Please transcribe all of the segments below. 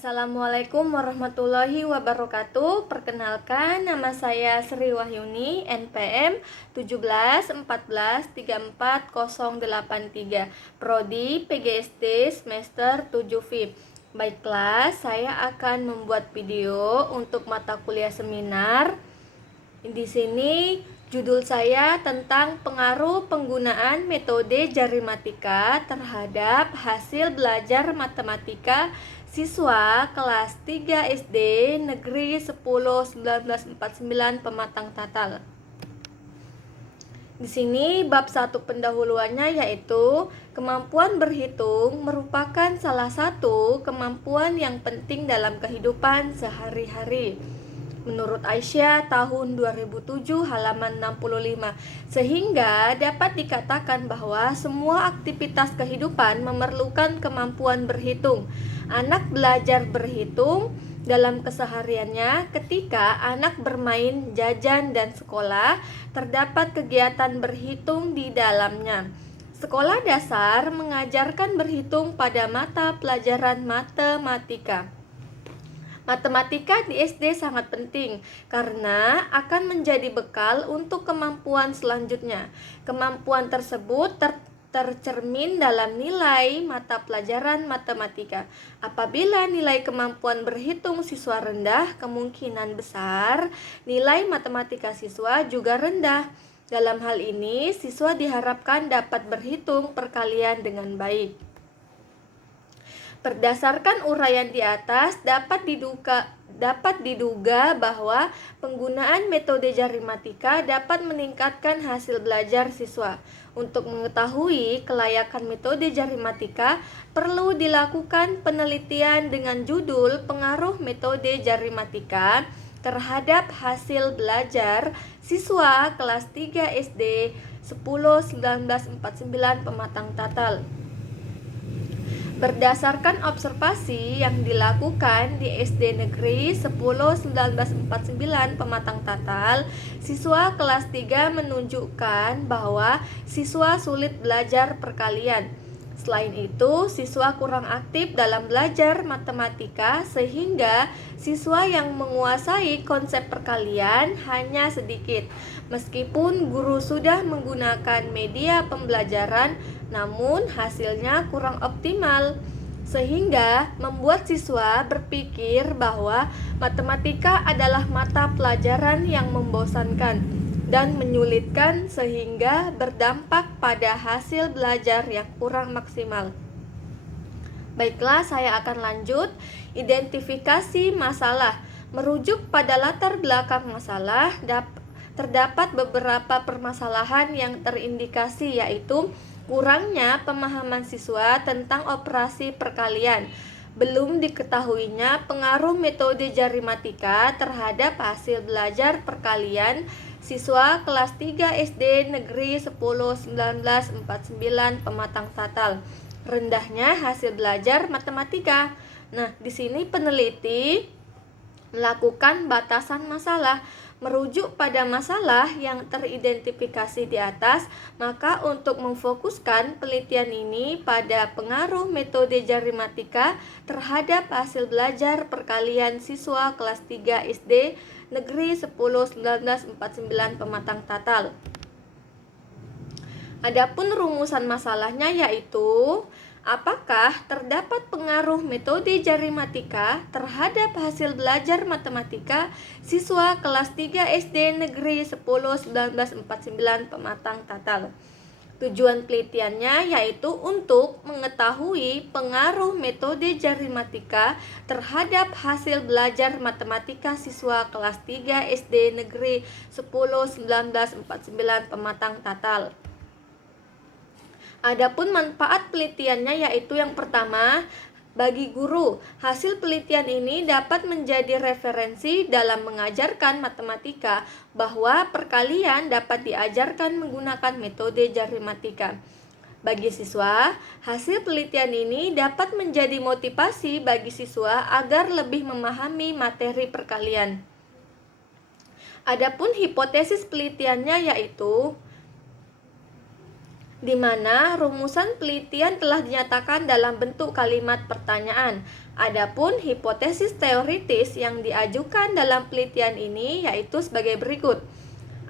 Assalamualaikum warahmatullahi wabarakatuh. Perkenalkan, nama saya Sri Wahyuni, NPM 171434083, Prodi PGSD semester 7 VIP. Baiklah, saya akan membuat video untuk mata kuliah seminar. Di sini judul saya tentang pengaruh penggunaan metode jarimatika terhadap hasil belajar matematika siswa kelas 3 SD Negeri 10 1949 Pematang Tatal. Di sini bab 1 pendahuluannya yaitu kemampuan berhitung merupakan salah satu kemampuan yang penting dalam kehidupan sehari-hari. Menurut Aisyah tahun 2007 halaman 65, sehingga dapat dikatakan bahwa semua aktivitas kehidupan memerlukan kemampuan berhitung. Anak belajar berhitung dalam kesehariannya ketika anak bermain, jajan, dan sekolah, terdapat kegiatan berhitung di dalamnya. Sekolah dasar mengajarkan berhitung pada mata pelajaran matematika. Matematika di SD sangat penting karena akan menjadi bekal untuk kemampuan selanjutnya. Kemampuan tersebut tercermin dalam nilai mata pelajaran matematika. Apabila nilai kemampuan berhitung siswa rendah, kemungkinan besar nilai matematika siswa juga rendah. Dalam hal ini, siswa diharapkan dapat berhitung perkalian dengan baik. Berdasarkan uraian di atas, dapat diduga bahwa penggunaan metode jarimatika dapat meningkatkan hasil belajar siswa. Untuk mengetahui kelayakan metode jarimatika, perlu dilakukan penelitian dengan judul pengaruh metode jarimatika terhadap hasil belajar siswa kelas 3 SD 10 1949 Pematang Tatal. Berdasarkan observasi yang dilakukan di SD Negeri 10 1949 Pematang Tatal, siswa kelas 3 menunjukkan bahwa siswa sulit belajar perkalian. Selain itu, siswa kurang aktif dalam belajar matematika sehingga siswa yang menguasai konsep perkalian hanya sedikit. Meskipun guru sudah menggunakan media pembelajaran, namun hasilnya kurang optimal, sehingga membuat siswa berpikir bahwa matematika adalah mata pelajaran yang membosankan dan menyulitkan sehingga berdampak pada hasil belajar yang kurang maksimal. Baiklah, saya akan lanjut. Identifikasi masalah. Merujuk pada latar belakang masalah, terdapat beberapa permasalahan yang terindikasi, yaitu kurangnya pemahaman siswa tentang operasi perkalian, belum diketahuinya pengaruh metode jarimatika terhadap hasil belajar perkalian siswa kelas 3 SD Negeri 10 1949 Pematang Tatal, rendahnya hasil belajar matematika. Nah, di sini peneliti melakukan batasan masalah. Merujuk pada masalah yang teridentifikasi di atas, maka untuk memfokuskan penelitian ini pada pengaruh metode jarimatika terhadap hasil belajar perkalian siswa kelas 3 SD Negeri 10 1949 Pematang Tatal. Adapun rumusan masalahnya yaitu apakah terdapat pengaruh metode jarimatika terhadap hasil belajar matematika siswa kelas 3 SD Negeri 10 1949 Pematang Tatal. Tujuan penelitiannya yaitu untuk mengetahui pengaruh metode jarimatika terhadap hasil belajar matematika siswa kelas 3 SD Negeri 10 1949 Pematang Tatal. Adapun manfaat penelitiannya yaitu yang pertama, bagi guru, hasil penelitian ini dapat menjadi referensi dalam mengajarkan matematika bahwa perkalian dapat diajarkan menggunakan metode jarimatika. Bagi siswa, hasil penelitian ini dapat menjadi motivasi bagi siswa agar lebih memahami materi perkalian. Adapun hipotesis penelitiannya yaitu di mana rumusan penelitian telah dinyatakan dalam bentuk kalimat pertanyaan. Adapun hipotesis teoritis yang diajukan dalam penelitian ini yaitu sebagai berikut.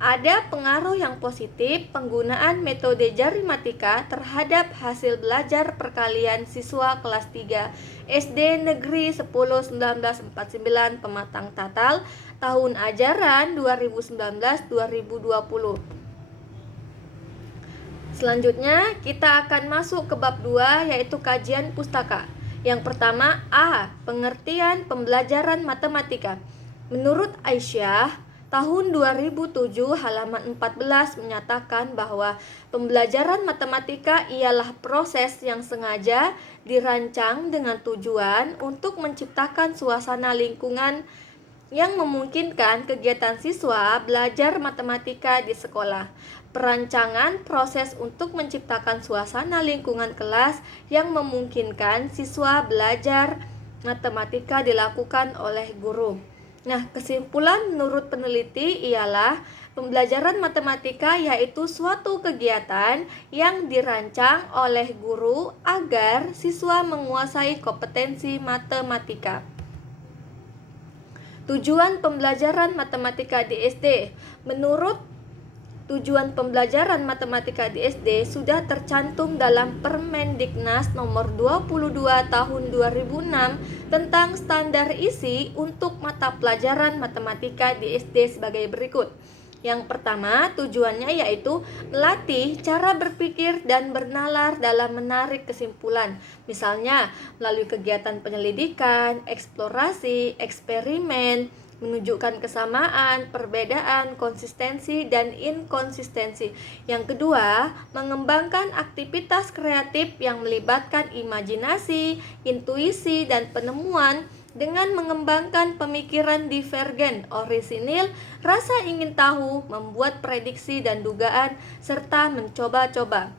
Ada pengaruh yang positif penggunaan metode jarimatika terhadap hasil belajar perkalian siswa kelas 3 SD Negeri 10 1949 Pematang Tatal tahun ajaran 2019-2020. Selanjutnya kita akan masuk ke bab 2 yaitu kajian pustaka. Yang pertama A. Pengertian pembelajaran matematika. Menurut Aisyah, tahun 2007 halaman 14 menyatakan bahwa pembelajaran matematika ialah proses yang sengaja dirancang dengan tujuan untuk menciptakan suasana lingkungan yang memungkinkan kegiatan siswa belajar matematika di sekolah. Perancangan proses untuk menciptakan suasana lingkungan kelas yang memungkinkan siswa belajar matematika dilakukan oleh guru. Nah, kesimpulan menurut peneliti ialah pembelajaran matematika yaitu suatu kegiatan yang dirancang oleh guru agar siswa menguasai kompetensi matematika. Tujuan pembelajaran matematika di SD. Menurut tujuan pembelajaran matematika di SD sudah tercantum dalam Permendiknas nomor 22 tahun 2006 tentang standar isi untuk mata pelajaran matematika di SD sebagai berikut. Yang pertama, tujuannya yaitu melatih cara berpikir dan bernalar dalam menarik kesimpulan. Misalnya, melalui kegiatan penyelidikan, eksplorasi, eksperimen, menunjukkan kesamaan, perbedaan, konsistensi, dan inkonsistensi. Yang kedua, mengembangkan aktivitas kreatif yang melibatkan imajinasi, intuisi, dan penemuan dengan mengembangkan pemikiran divergen, orisinil, rasa ingin tahu, membuat prediksi dan dugaan, serta mencoba-coba.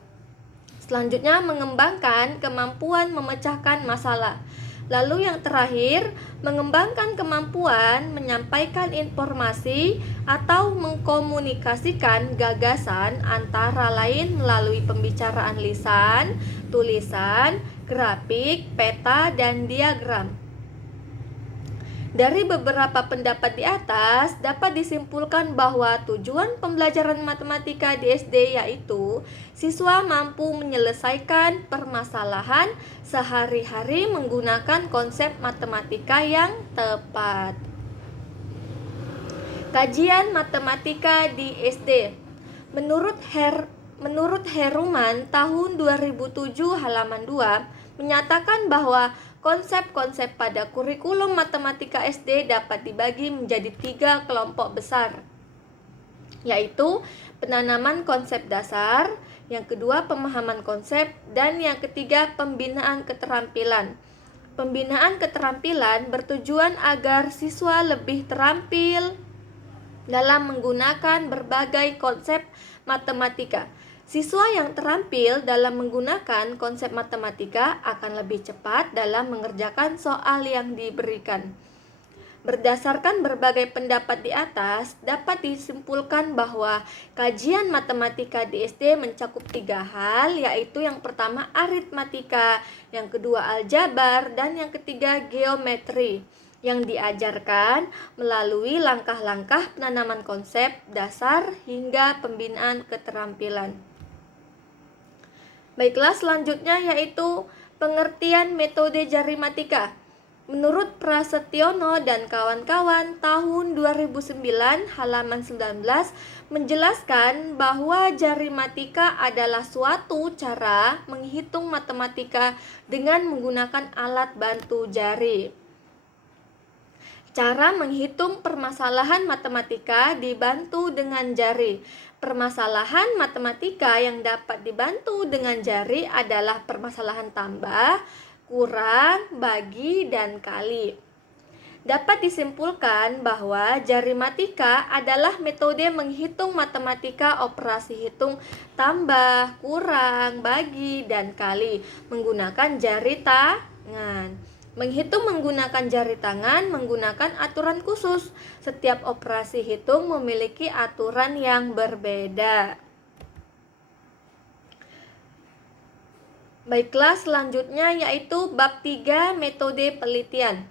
Selanjutnya, mengembangkan kemampuan memecahkan masalah. Lalu yang terakhir, mengembangkan kemampuan menyampaikan informasi atau mengkomunikasikan gagasan antara lain melalui pembicaraan lisan, tulisan, grafik, peta, dan diagram. Dari beberapa pendapat di atas, dapat disimpulkan bahwa tujuan pembelajaran matematika di SD yaitu siswa mampu menyelesaikan permasalahan sehari-hari menggunakan konsep matematika yang tepat. Kajian matematika di SD. Menurut Heruman tahun 2007 halaman 2 menyatakan bahwa konsep-konsep pada kurikulum matematika SD dapat dibagi menjadi 3 kelompok besar, yaitu penanaman konsep dasar, yang kedua pemahaman konsep, dan yang ketiga pembinaan keterampilan. Pembinaan keterampilan bertujuan agar siswa lebih terampil dalam menggunakan berbagai konsep matematika. Siswa yang terampil dalam menggunakan konsep matematika akan lebih cepat dalam mengerjakan soal yang diberikan. Berdasarkan berbagai pendapat di atas, dapat disimpulkan bahwa kajian matematika di SD mencakup 3 hal, yaitu yang pertama aritmatika, yang kedua aljabar, dan yang ketiga geometri, yang diajarkan melalui langkah-langkah penanaman konsep dasar hingga pembinaan keterampilan. Baiklah, selanjutnya yaitu pengertian metode jarimatika. Menurut Prasetyono dan kawan-kawan tahun 2009 halaman 19 menjelaskan bahwa jarimatika adalah suatu cara menghitung matematika dengan menggunakan alat bantu jari. Cara menghitung permasalahan matematika dibantu dengan jari. Permasalahan matematika yang dapat dibantu dengan jari adalah permasalahan tambah, kurang, bagi, dan kali. Dapat disimpulkan bahwa jarimatika adalah metode menghitung matematika operasi hitung tambah, kurang, bagi, dan kali menggunakan jari tangan. Menghitung menggunakan jari tangan menggunakan aturan khusus. Setiap operasi hitung memiliki aturan yang berbeda. Baiklah, selanjutnya yaitu bab 3 metode penelitian.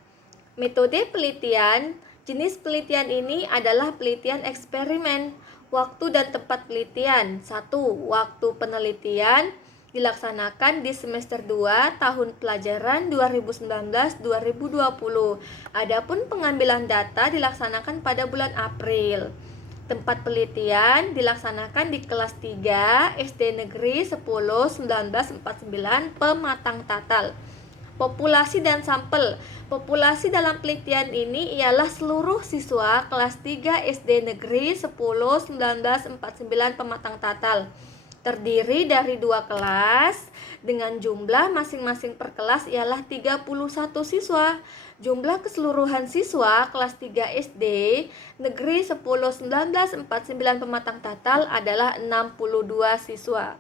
Metode penelitian, jenis penelitian ini adalah penelitian eksperimen. Waktu dan tempat penelitian. 1. Waktu penelitian dilaksanakan di semester 2 tahun pelajaran 2019-2020. Adapun pengambilan data dilaksanakan pada bulan April. Tempat penelitian dilaksanakan di kelas 3 SD Negeri 10 1949 Pematang Tatal. Populasi dan sampel. Populasi dalam penelitian ini ialah seluruh siswa kelas 3 SD Negeri 10 1949 Pematang Tatal. Terdiri dari 2 kelas dengan jumlah masing-masing per kelas ialah 31 siswa. Jumlah keseluruhan siswa kelas 3 SD Negeri 10 1949 Pematang Tatal adalah 62 siswa.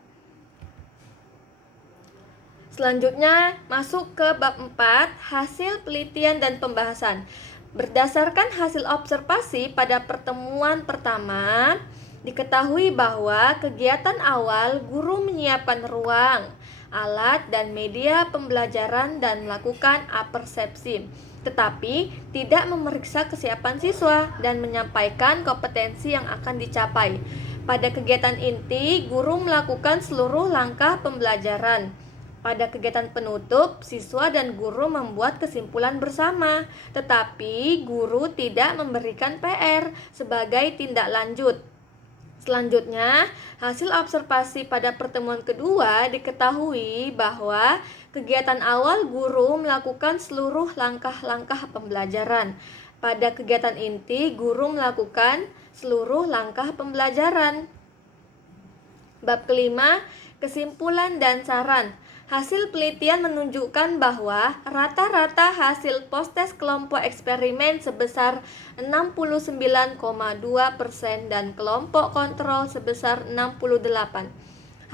Selanjutnya masuk ke bab 4, hasil penelitian dan pembahasan. Berdasarkan hasil observasi pada pertemuan pertama, diketahui bahwa kegiatan awal guru menyiapkan ruang, alat, dan media pembelajaran dan melakukan apersepsi, tetapi tidak memeriksa kesiapan siswa dan menyampaikan kompetensi yang akan dicapai. Pada kegiatan inti, guru melakukan seluruh langkah pembelajaran. Pada kegiatan penutup, siswa dan guru membuat kesimpulan bersama, tetapi guru tidak memberikan PR sebagai tindak lanjut. Selanjutnya, hasil observasi pada pertemuan kedua diketahui bahwa kegiatan awal guru melakukan seluruh langkah-langkah pembelajaran. Pada kegiatan inti, guru melakukan seluruh langkah pembelajaran. Bab kelima, kesimpulan dan saran. Hasil penelitian menunjukkan bahwa rata-rata hasil post-test kelompok eksperimen sebesar 69,2% dan kelompok kontrol sebesar 68%.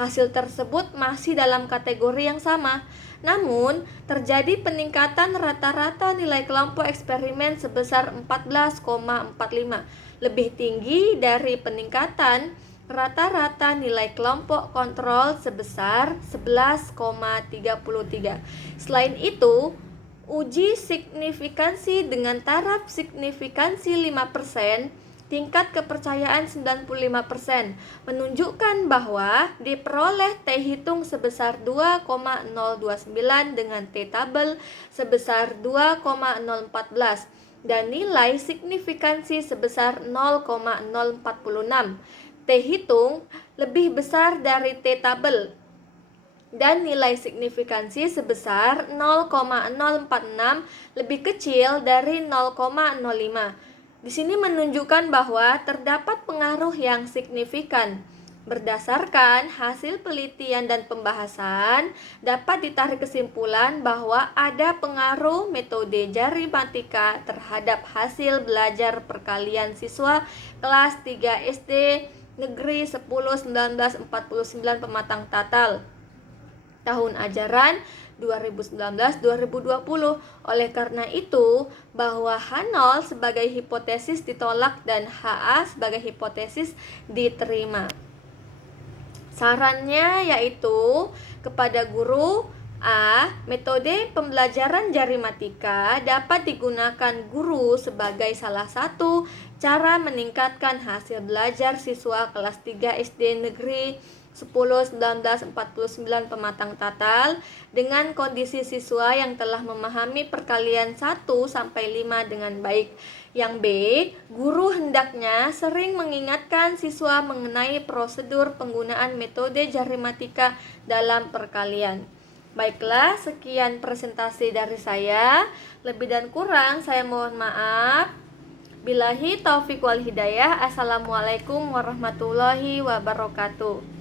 Hasil tersebut masih dalam kategori yang sama, namun terjadi peningkatan rata-rata nilai kelompok eksperimen sebesar 14,45, lebih tinggi dari peningkatan rata-rata nilai kelompok kontrol sebesar 11,33. Selain itu, uji signifikansi dengan taraf signifikansi 5%, tingkat kepercayaan 95%, menunjukkan bahwa diperoleh T hitung sebesar 2,029 dengan T tabel sebesar 2,014 dan nilai signifikansi sebesar 0,046. T hitung lebih besar dari T tabel dan nilai signifikansi sebesar 0,046 lebih kecil dari 0,05. Di sini menunjukkan bahwa terdapat pengaruh yang signifikan. Berdasarkan hasil penelitian dan pembahasan, dapat ditarik kesimpulan bahwa ada pengaruh metode jari matika terhadap hasil belajar perkalian siswa kelas 3 SD Negeri 10 1949 Pematang Tatal tahun ajaran 2019-2020. Oleh karena itu, bahwa H0 sebagai hipotesis ditolak dan HA sebagai hipotesis diterima. Sarannya yaitu kepada guru: A. Metode pembelajaran jari matika dapat digunakan guru sebagai salah satu cara meningkatkan hasil belajar siswa kelas 3 SD Negeri 10 1949 Pematang Tatal dengan kondisi siswa yang telah memahami perkalian 1 sampai 5 dengan baik. Yang B, guru hendaknya sering mengingatkan siswa mengenai prosedur penggunaan metode jari matika dalam perkalian. Baiklah, sekian presentasi dari saya. Lebih dan kurang saya mohon maaf. Billahi taufiq wal hidayah. Assalamualaikum warahmatullahi wabarakatuh.